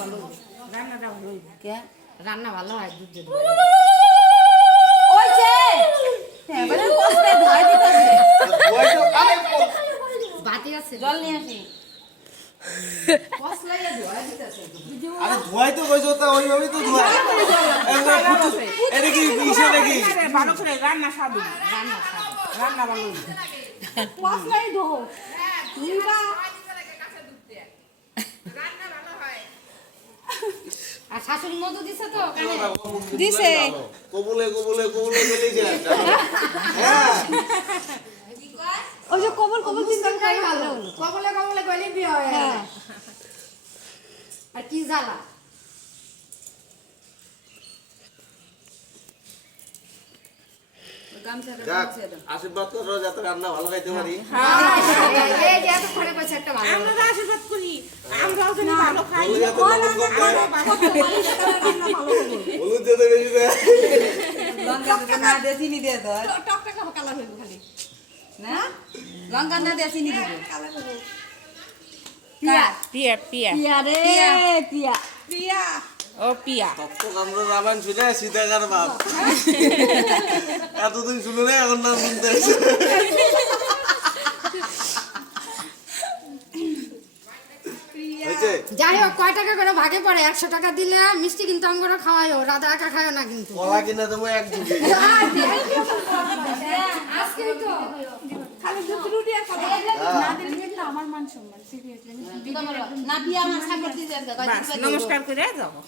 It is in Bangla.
ভালো রান্নাটা ভালো কে রান্না ভালো হয় দুধ দিয়ে ওই যে এবারে কষ্টে ধোয়া দিতেছে বাতি আছে জল নিয়ে আসি কসলাইয়া ধোয়া দিতেছে আরে ধোয়াই তো কইছো তা ওইভাবেই তো ধোয়া এটা কি বিষয় নাকি ভালো করে রান্না স্বাদ রান্না ভালো কষ্টলাই ধো নিবা আর শাশুড়ি মধু দিছে তো কানে দিছে কবুলে কবুলে কবুলে চলে যায় হ্যাঁ ওই যে কবল কবল চিন্তা করে ভালো কবলে কবলে কইলে বিয়ে হয় হ্যাঁ আর কি জ্বালা গামছাটা যাক মুছে দাও আশীর্বাদ করো যাতে রান্না ভালো খাইতে পারি এই যে এত করে কইছে একটা ভালো আমরা তো আশীর্বাদ করি আমরাও যেন ভালো খাই বলে যাতে লবণ কম দেয় হলুদ যাতে বেশি দেয় লঙ্কা তো না দিয়ে চিনি দিয়ে দাও টকটকা কালার হইব খালি না লঙ্কা না দিয়ে চিনি দিবে কালার হইব পিয়া পিয়া পিয়া পিয়া রে পিয়া পিয়া ও পিয়া তত্ত্ব কামড় রাবান শুনে সীতাকার বাপ এতদিন শুনে না এখন নাম শুনতে আসছে হয়েছে যাই হোক কয় টাকা করে ভাগে পড়ে 100 টাকা দিলে মিষ্টি কিন্তু আমরা খাওয়াইও রাধা একা খায়ও না কিন্তু কলা কিনা দেবো এক যুগে আজকে তো খালি দুধ রুটি আর কথা না দিলে কিন্তু আমার মান সম্মান সিরিয়াসলি না পিয়া আমার সাগর দিয়ে দাও বাস নমস্কার করে যাও